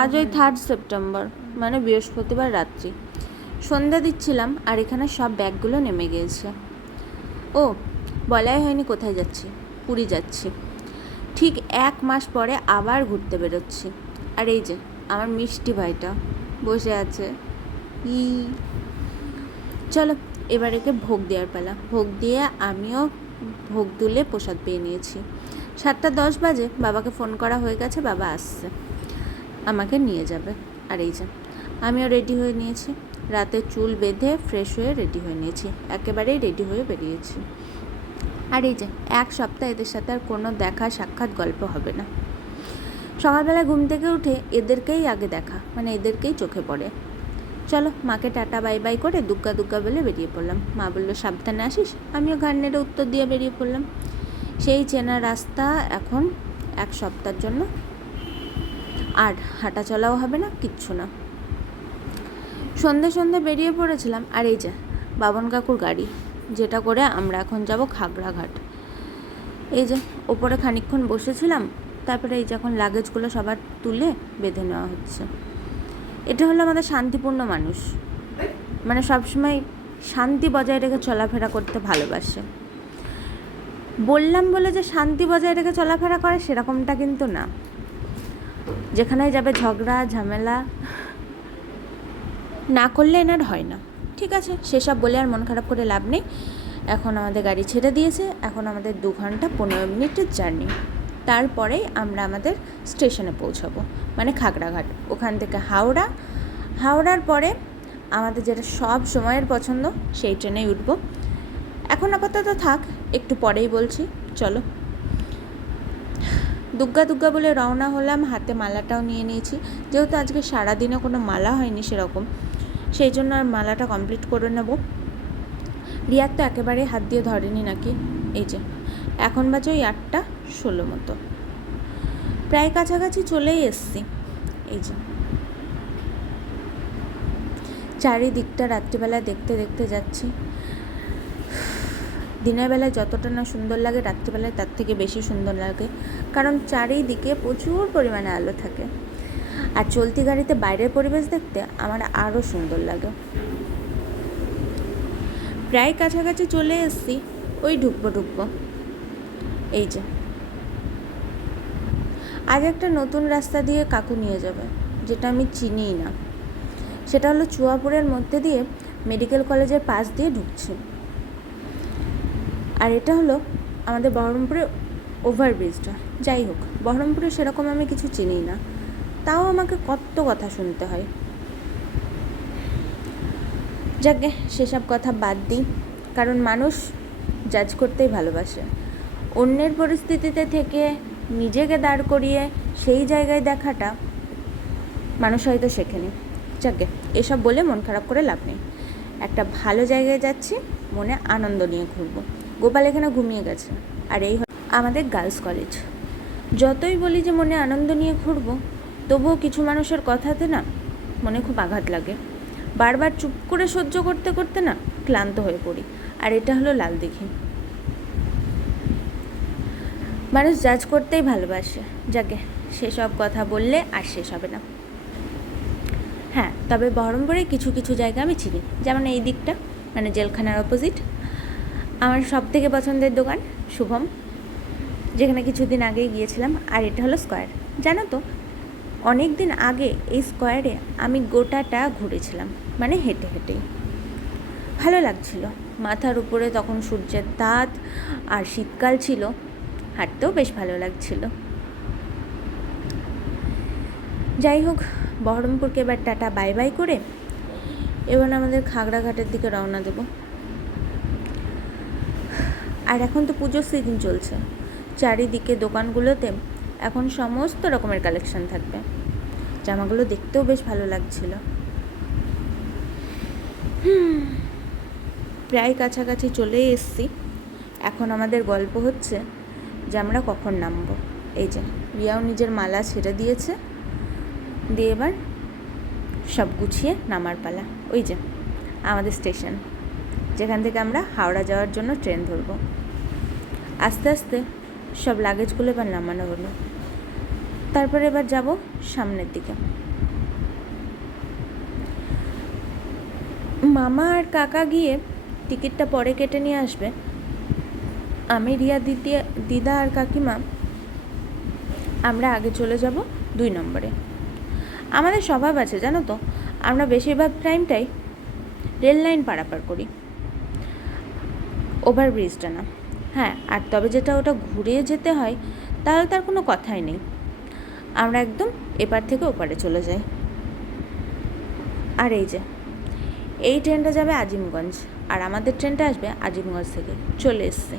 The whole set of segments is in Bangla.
আজ ওই 3 সেপ্টেম্বর মানে বৃহস্পতিবার রাত্রি সন্ধ্যা দিচ্ছিলাম আর এখানে সব ব্যাগগুলো নেমে গিয়েছে। ও বলাই হয়নি কোথায় যাচ্ছি, পুরী যাচ্ছি। ঠিক 1 মাস পরে আবার ঘুরতে বেরোচ্ছি। আর এই যে আমার মিষ্টি ভাইটা বসে আছে। চলো এবার একে ভোগ দেওয়ার পালা। ভোগ দিয়ে আমিও ভোগ তুলে প্রসাদ পেয়ে নিয়েছি। 7:10 বাজে বাবাকে ফোন করা হয়ে গেছে, বাবা আসছে, আমাকে নিয়ে যাবে। আর এই যে আমিও রেডি হয়ে নিয়েছি, রাতে চুল বেঁধে ফ্রেশ হয়ে রেডি হয়ে নিয়েছি, একেবারেই রেডি হয়ে বেরিয়েছি। আর এই যে 1 সপ্তাহ এদের সাথে আর কোনো দেখা সাক্ষাৎ গল্প হবে না। সকালবেলা ঘুম থেকে উঠে এদেরকেই আগে দেখা, মানে এদেরকেই চোখে পড়ে। চলো মাকে টাটা বাই বাই করে দুগ্গা দুগ্গা বলে বেরিয়ে পড়লাম। মা বললো সাবধানে আসিস, আমিও ঘাড় নেড়ে উত্তর দিয়ে বেরিয়ে পড়লাম। সেই চেনা রাস্তা এখন 1 সপ্তাহের জন্য আর হাঁটা চলাও হবে না, কিচ্ছু না। সন্ধে বেরিয়ে পড়েছিলাম। আর এই যে বাবন কাকুর গাড়ি, যেটা করে আমরা এখন যাব খাগড়াঘাট। এই যে ওপরে খানিকক্ষণ বসেছিলাম, তারপরে এই যে এখন লাগেজগুলো সবার তুলে বেঁধে নেওয়া হচ্ছে। এটা হলো আমাদের শান্তিপূর্ণ মানুষ, মানে সবসময় শান্তি বজায় রেখে চলাফেরা করতে ভালোবাসে। বললাম বলে যে শান্তি বজায় রেখে চলাফেরা করে সেরকমটা কিন্তু না। যেখানে যাবে ঝগড়া ঝামেলা না করলে এনার হয় না। ঠিক আছে, সেসব বলে আর মন খারাপ করে লাভ নেই। এখন আমাদের গাড়ি ছেড়ে দিয়েছে, এখন আমাদের 2 ঘন্টা 15 মিনিটের জার্নি। তারপরেই আমরা আমাদের স্টেশনে পৌঁছাবো, মানে খাগড়াঘাট। ওখান থেকে হাওড়ার পরে আমাদের যেটা সব সময়ের পছন্দ সেই ট্রেনেই উঠবো। এখন আপাতত থাক, একটু পরেই বলছি। চলো দুগ্গা বলে রওনা হলাম, হাতে মালাটাও নিয়ে নিয়েছি। যেহেতু আজকে সারাদিনে কোনো মালা হয়নি সেরকম, সেই জন্য আর মালাটা কমপ্লিট করে নেব। রিয়ার তো একেবারে হাত দিয়ে ধরেনি নাকি। এই যে এখন বাজে ওই 8:16 মতো, প্রায় কাছাকাছি চলেই এসছি। এই যে চারিদিকটা রাত্রিবেলা দেখতে দেখতে যাচ্ছি। দিনের বেলায় যতটা না সুন্দর লাগে, রাত্রিবেলায় তার থেকে বেশি সুন্দর লাগে, কারণ চারিদিকে প্রচুর পরিমাণে আলো থাকে। আর চলতি গাড়িতে বাইরের পরিবেশ দেখতে আমার আরও সুন্দর লাগে। প্রায় কাছাকাছি চলে এসেছি, ওই ঢুকবো। এই যে আজ একটা নতুন রাস্তা দিয়ে কাকু নিয়ে যাবে, যেটা আমি চিনিই না। সেটা হলো চুয়াপুরের মধ্যে দিয়ে মেডিকেল কলেজের পাশ দিয়ে ঢুকছি। আর এটা হলো আমাদের বহরমপুরের ওভারব্রিজটা। যাই হোক, বহরমপুরে সেরকম আমি কিছু চিনি না, তাও আমাকে কত কথা শুনতে হয়। যাকে সেসব কথা বাদ দিই, কারণ মানুষ জাজ করতেই ভালোবাসে। অন্যের পরিস্থিতিতে থেকে নিজেকে দাঁড় করিয়ে সেই জায়গায় দেখাটা মানুষ হয়তো শেখেনি। যাকে এসব বলে মন খারাপ করে লাভ নেই। একটা ভালো জায়গায় যাচ্ছি, মনে আনন্দ নিয়ে ঘুরবো। গোপাল এখানে ঘুমিয়ে গেছে। আর এই আমাদের গার্লস কলেজ। যতই বলি যে মনে আনন্দ নিয়ে ঘুরবো, তবুও কিছু মানুষের কথাতে না মনে খুব আঘাত লাগে। বারবার চুপ করে সহ্য করতে করতে না ক্লান্ত হয়ে পড়ি। আর এটা হলো লালদিঘি। মানুষ জাজ করতেই ভালোবাসে। যাকে সেসব কথা বললে আর শেষ হবে না। হ্যাঁ, তবে বহরমপুরে কিছু কিছু জায়গা আমি চিনি, যেমন এই দিকটা, মানে জেলখানার অপোজিট আমার সব থেকে পছন্দের দোকান শুভম, যেখানে কিছুদিন আগেই গিয়েছিলাম। আর এটা হলো স্কোয়ার। জানো তো, অনেক দিন আগে এই স্কোয়ারে আমি গোটাটা ঘুরেছিলাম, মানে হেঁটে হেঁটেই। ভালো লাগছিল। মাথার উপরে তখন সূর্যের তাপ, আর শীতকাল ছিল, হাঁটতেও বেশ ভালো লাগছিল। যাই হোক, বহরমপুরকে এবার টাটা বাই বাই করে এবার আমাদের খাগড়াঘাটের দিকে রওনা দেব। আর এখন তো পুজোর সিজন চলছে, চারিদিকে দোকানগুলোতে এখন সমস্ত রকমের কালেকশন থাকবে। জামাগুলো দেখতেও বেশ ভালো লাগছিল। প্রায় কাছাকাছি চলেই এসছি। এখন আমাদের গল্প হচ্ছে যে আমরা কখন নামবো। এই যে রিয়াও নিজের মালা ছেড়ে দিয়েছে, দিয়ে এবার সব গুছিয়ে নামার পালা। ওই যে আমাদের স্টেশন, যেখান থেকে আমরা হাওড়া যাওয়ার জন্য ট্রেন ধরবো। আস্তে আস্তে সব লাগেজগুলো এবার নামানো হলো। তারপরে এবার যাব সামনের দিকে। মামা আর কাকা গিয়ে টিকিটটা পরে কেটে নিয়ে আসবে। আমি, রিয়া, দিদা আর কাকিমা আমরা আগে চলে যাব 2 নম্বরে। আমাদের স্বভাব আছে জানো তো, আমরা বেশিরভাগ টাইমটাই রেল লাইন পারাপার করি, ওভারব্রিজটা না। হ্যাঁ, আর তবে যেটা ওটা ঘুরে যেতে হয় তাহলে তার কোনো কথাই নেই, আমরা একদম এপার থেকে ওপারে চলে যাই। আর এই যে এই ট্রেনটা যাবে আজিমগঞ্জ, আর আমাদের ট্রেনটা আসবে আজিমগঞ্জ থেকে। চলে এসছে,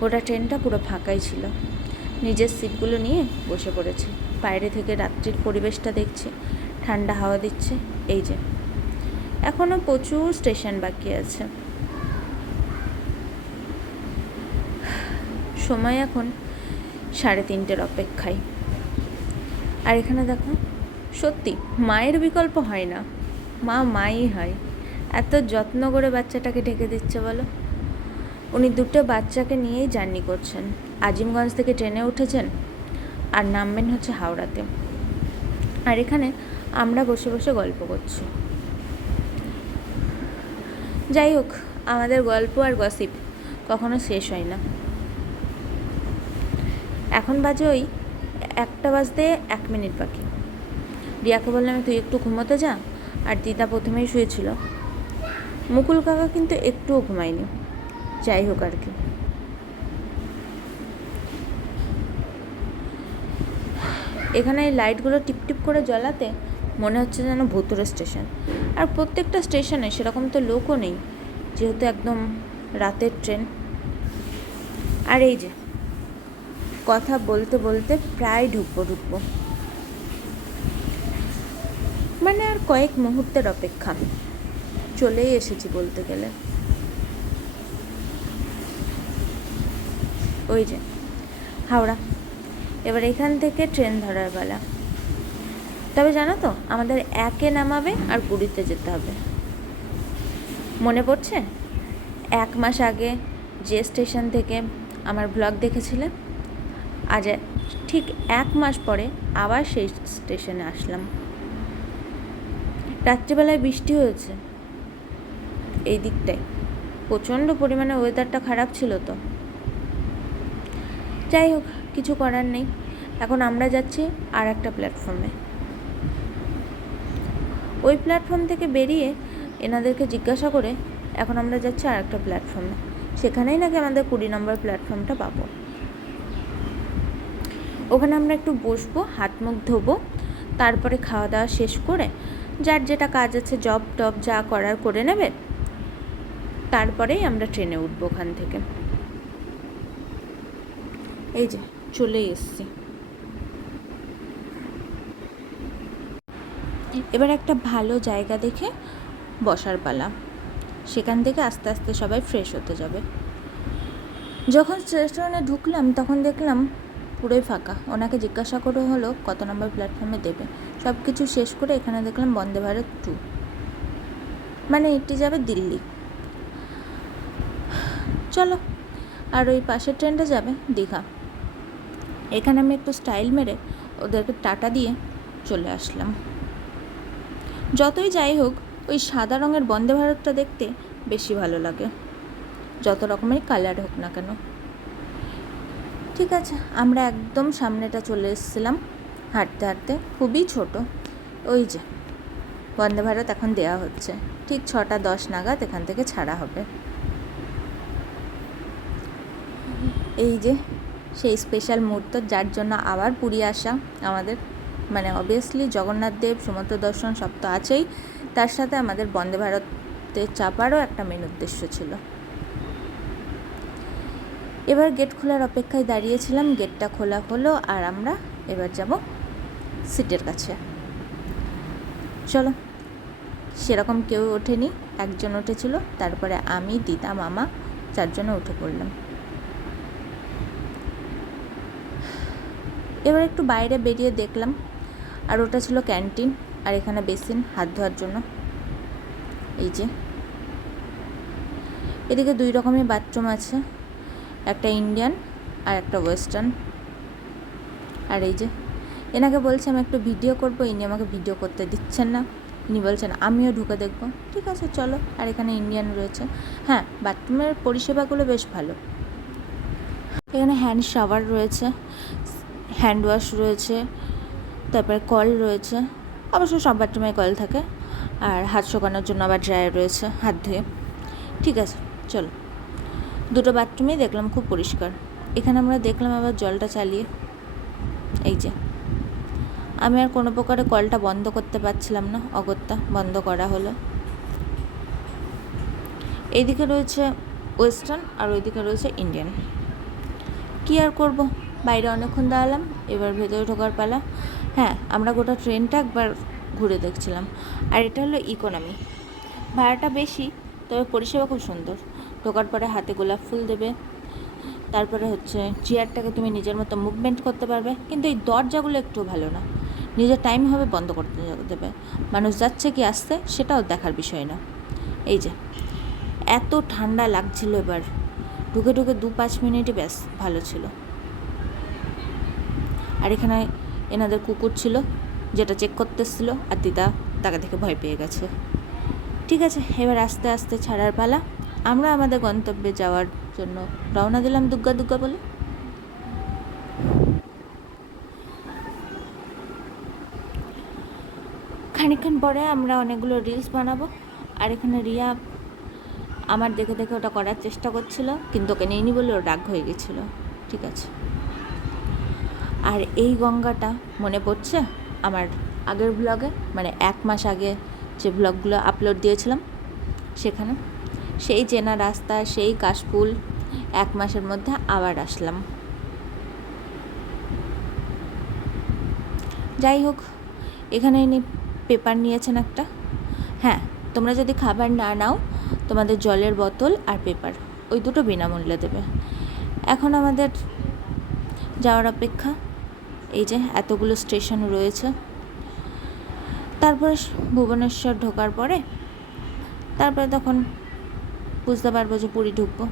গোটা ট্রেনটা পুরো ফাঁকাই ছিল। নিজের সিটগুলো নিয়ে বসে পড়েছি, বাইরে থেকে রাত্রির পরিবেশটা দেখছি, ঠান্ডা হাওয়া দিচ্ছে। এই যে এখনও প্রচুর স্টেশন বাকি আছে। সময় এখন 3:30 অপেক্ষায়। আর এখানে দেখো, সত্যি মায়ের বিকল্প হয় না, মা মাই হয়। এত যত্ন করে বাচ্চাটাকে ঢেকে দিচ্ছে বলো। উনি 2টো বাচ্চাকে নিয়েই জার্নি করছেন, আজিমগঞ্জ থেকে ট্রেনে উঠেছেন আর নামবেন হচ্ছে হাওড়াতে। আর এখানে আমরা বসে বসে গল্প করছি। যাই হোক, আমাদের গল্প আর গসিপ কখনো শেষ হয় না। এখন বাজে ওই 1টা বাজতে 1 মিনিট বাকি। রিয়াকে বললাম তুই একটু ঘুমোতে যা, আর দিদা প্রথমেই শুয়েছিল। মুকুল কাকা কিন্তু একটুও ঘুমায়নি। যাই হোক আর কি, এখানে এই লাইটগুলো টিপটিপ করে জ্বলাতে মনে হচ্ছে যেন ভুতুরে স্টেশন। আর প্রত্যেকটা স্টেশনে সেরকম তো লোকও নেই, যেহেতু একদম রাতের ট্রেন। আর এই যে কথা বলতে বলতে প্রায় ঢুকবো, মানে আর কয়েক মুহূর্তের অপেক্ষা, চলেই এসেছি বলতে গেলে। ওই যে হাওড়া, এবার এখান থেকে ট্রেন ধরার বেলা। তবে জানো তো, আমাদের 1-এ নামাবে আর 20-তে যেতে হবে। মনে পড়ছে 1 মাস আগে যে স্টেশন থেকে আমার ব্লগ দেখেছিলে? আজ ঠিক 1 মাস পরে আবার সেই স্টেশনে আসলাম। রাত্রিবেলায় বৃষ্টি হয়েছে এই দিকটায়, প্রচণ্ড পরিমাণে ওয়েদারটা খারাপ ছিল তো। যাই হোক, কিছু করার নেই। এখন আমরা যাচ্ছি আর একটা প্ল্যাটফর্মে। ওই প্ল্যাটফর্ম থেকে বেরিয়ে এনাদেরকে জিজ্ঞাসা করে এখন আমরা যাচ্ছি আর একটা প্ল্যাটফর্মে। সেখানেই নাকি আমাদের 20 নম্বর প্ল্যাটফর্মটা পাবো। ওখানে আমরা একটু বসবো, হাত মুখ ধোবো, তারপরে খাওয়া দাওয়া শেষ করে যার যেটা কাজ আছে, জব টব যা করার করে নেবে, তারপরেই আমরা ট্রেনে উঠবো ওখান থেকে। এই যে চলে এসছি। এবার একটা ভালো জায়গা দেখে বসার পালা, সেখান থেকে আস্তে আস্তে সবাই ফ্রেশ হতে যাবে। যখন স্টেশনে ঢুকলাম তখন দেখলাম পুরোই ফাঁকা। ওনাকে জিজ্ঞাসা করে হলো কত নম্বর প্ল্যাটফর্মে দেবে। সব কিছু শেষ করে এখানে দেখলাম বন্দে ভারত 2, মানে এটি যাবে দিল্লি। চলো, আর ওই পাশের ট্রেনটা যাবে দীঘা। এখানে আমি একটু স্টাইল মেরে ওদেরকে টাটা দিয়ে চলে আসলাম। যতই যাই হোক, ওই সাদা রঙের বন্দে ভারতটা দেখতে বেশি ভালো লাগে, যত রকমের কালার হোক না কেন। ঠিক আছে, আমরা একদম সামনেটা চলে এসেছিলাম হাঁটতে হাঁটতে, খুবই ছোট। ওই যে বন্দে ভারত এখন দেওয়া হচ্ছে, ঠিক 6টা 10 নাগাদ এখান থেকে ছাড়া হবে। এই যে সেই স্পেশাল মুহূর্ত, যার জন্য আবার পুরী আসা আমাদের, মানে অবভিয়াসলি জগন্নাথ দেব, সমুদ্র দর্শন সব তো আছেই, তার সাথে আমাদের বন্দে ভারতে চাপারও একটা মেন উদ্দেশ্য ছিল। এবার গেট খোলার অপেক্ষায় দাঁড়িয়েছিলাম, গেটটা খোলা হলো আর আমরা এবার যাব সিটের কাছে। চলো, সেরকম কেউ ওঠেনি, একজন উঠেছিল, তারপরে আমি, দিদা, মামা 4 জনে উঠে পড়লাম। এবার একটু বাইরে বেরিয়ে দেখলাম, আর ওটা ছিল ক্যান্টিন, আর এখানে বেসিন হাত ধোয়ার জন্য। এই যে এদিকে 2 রকমের বাথরুম আছে, একটা ইন্ডিয়ান আর একটা ওয়েস্টার্ন। আর এই যে এনাকে বলছি আমি একটু ভিডিও করবো, ইনি আমাকে ভিডিও করতে দিচ্ছেন না। ইনি বলছেন আমিও ঢুকে দেখবো। ঠিক আছে চলো। আর এখানে ইন্ডিয়ান রয়েছে। হ্যাঁ, বাথরুমের পরিষেবাগুলো বেশ ভালো। এখানে হ্যান্ড শাওয়ার রয়েছে, হ্যান্ড ওয়াশ রয়েছে, তারপরে কল রয়েছে। অবশ্য সব বাথরুমে কল থাকে। আর হাত শুকানোর জন্য আবার ড্রায়ার রয়েছে হাত ধুয়ে। ঠিক আছে চলো। দুটো বাথরুমেই দেখলাম খুব পরিষ্কার। এখানে আমরা দেখলাম আবার জলটা চালিয়ে, এই যে আমি আর কোনো প্রকারে কলটা বন্ধ করতে পারছিলাম না, অগত্যা বন্ধ করা হলো। এইদিকে রয়েছে ওয়েস্টার্ন আর ওইদিকে রয়েছে ইন্ডিয়ান। কী আর করব, বাইরে অনেকক্ষণ দাঁড়ালাম, এবার ভেতরে ঢোকার পালা। হ্যাঁ, আমরা গোটা ট্রেনটা একবার ঘুরে দেখছিলাম। আর এটা হলো ইকোনমি। ভাড়াটা বেশি, তবে পরিষেবা খুব সুন্দর। ঢোকার পরে হাতে গোলাপ ফুল দেবে, তারপরে হচ্ছে চেয়ারটাকে তুমি নিজের মতো মুভমেন্ট করতে পারবে। কিন্তু এই দরজাগুলো একটু ভালো না, নিজের টাইম হবে বন্ধ করতে দেবে। মানুষ যাচ্ছে কি আসছে সেটাও দেখার বিষয় না। এই যে এত ঠান্ডা লাগছিল, এবার ঢুকে 2-5 মিনিটই ব্যাস ভালো ছিল। আর এখানে এনাদের কুকুর ছিল, যেটা চেক করতে এসেছিলো, আর দিদা তাকে দেখে ভয় পেয়ে গেছে। ঠিক আছে, এবার আস্তে আস্তে ছাড়ার পালা। আমরা আমাদের গন্তব্যে যাওয়ার জন্য রওনা দিলাম দুগ্গা দুগ্গা বলে। খানিকক্ষণ পরে আমরা অনেকগুলো রিলস বানাবো। আর এখানে রিয়া আমার দেখে দেখে ওটা করার চেষ্টা করছিল, কিন্তু ওকে নেইনি বলে ওর রাগ হয়ে গেছিলো। ঠিক আছে। আর এই গঙ্গাটা মনে পড়ছে আমার আগের ব্লগে, মানে 1 মাস আগে যে ব্লগগুলো আপলোড দিয়েছিলাম সেখানে। সেই চেনা রাস্তা, সেই কাশফুল, 1 মাসের মধ্যে আবার আসলাম। যাই হোক, এখানে ইনি পেপার নিয়েছেন একটা। হ্যাঁ, তোমরা যদি খাবার না নাও, তোমাদের জলের বোতল আর পেপার ওই দুটো বিনামূল্যে দেবে। এখন আমাদের যাওয়ার অপেক্ষা। এই যে এতগুলো স্টেশন রয়েছে। তারপরে ভুবনেশ্বর ঢোকার পরে তারপরে তখন বুঝতে পারবো যে পুরী ঢুকবো।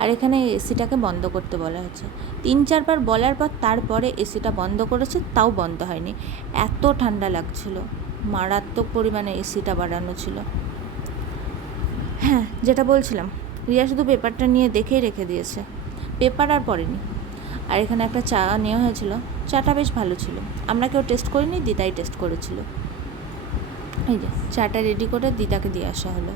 আর এখানে এসিটাকে বন্ধ করতে বলা হচ্ছে। 3-4 বার বলার পর তারপরে এসিটা বন্ধ করেছে, তাও বন্ধ হয়নি। এত ঠান্ডা লাগছিল, মারাত্মক পরিমাণে এসিটা বাড়ানো ছিল। হ্যাঁ, যেটা বলছিলাম, রিয়া শুধু পেপারটা নিয়ে দেখেই রেখে দিয়েছে, পেপার আর পড়েনি। আর এখানে একটা চা নেওয়া হয়েছিল, চাটা বেশ ভালো ছিল। আমরা কেউ টেস্ট করিনি, দিদাই টেস্ট করেছিল। এই যে চাটা রেডি করে দিদাকে দিয়ে আসা হলো।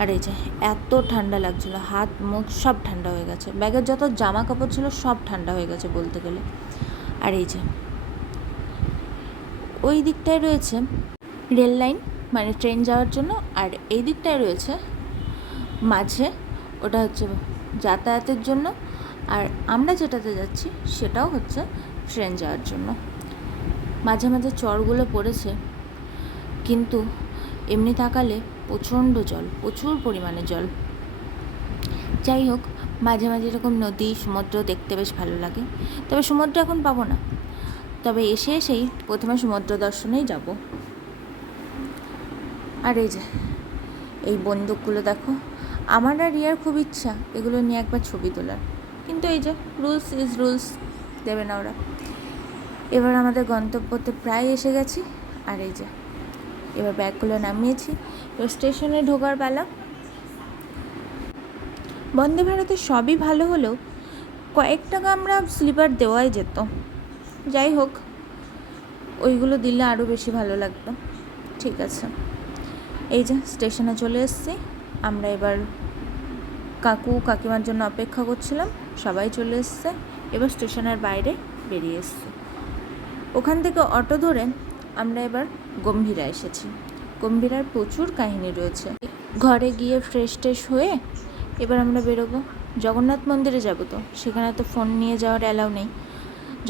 আর এই যে এত ঠান্ডা লাগছিল, হাত মুখ সব ঠান্ডা হয়ে গেছে। ব্যাগের যত জামা কাপড় ছিল সব ঠান্ডা হয়ে গেছে বলতে গেলে। আর এই যে ওই দিকটায় রয়েছে রেল লাইন, মানে ট্রেন যাওয়ার জন্য। আর এই দিকটায় রয়েছে মাঝে, ওটা হচ্ছে যাতায়াতের জন্য। আর আমরা যেটাতে যাচ্ছি সেটাও হচ্ছে ট্রেন যাওয়ার জন্য। মাঝে মাঝে চরগুলো পড়েছে, কিন্তু এমনি তাকালে প্রচণ্ড জল, প্রচুর পরিমাণে জল। যাই হোক, মাঝে মাঝে এরকম নদী সমুদ্র দেখতে বেশ ভালো লাগে। তবে সমুদ্র এখন পাবো না, তবে এসেই প্রথমে সমুদ্র দর্শনেই যাব। আর এই যে এই বন্দুকগুলো দেখো, আমার আর রিয়ার খুব ইচ্ছা এগুলো নিয়ে একবার ছবি তোলার, কিন্তু এই যে রুলস ইজ রুলস, দেবে না ওরা। এবার আমাদের গন্তব্যতে প্রায় এসে গেছি। আর এই যে এবার ব্যাগগুলো নামিয়েছি, এবার স্টেশনে ঢোকার পালা। বন্দে ভারতে সবই ভালো হলেও কয়েক টাকা আমরা স্লিপার দেওয়াই যেত। যাই হোক, ওইগুলো দিলে আরও বেশি ভালো লাগতো। ঠিক আছে, এই যে স্টেশনে চলে এসেছি আমরা। এবার কাকু কাকিমার জন্য অপেক্ষা করছিলাম, সবাই চলে এসছে। এবার স্টেশনের বাইরে বেরিয়ে এসছি। ওখান থেকে অটো ধরে আমরা এবার গম্ভীরা এসেছি। গম্ভীরার প্রচুর কাহিনী রয়েছে। ঘরে গিয়ে ফ্রেশ ট্রেশ হয়ে এবার আমরা বেরোবো। জগন্নাথ মন্দিরে যাব, তো সেখানে তো ফোন নিয়ে যাওয়ার অ্যালাউ নেই।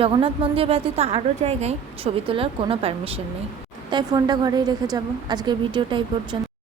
জগন্নাথ মন্দির ব্যতীত আরও জায়গায় ছবি তোলার কোনো পারমিশন নেই, তাই ফোনটা ঘরেই রেখে যাব। আজকের ভিডিওটা এই পর্যন্ত।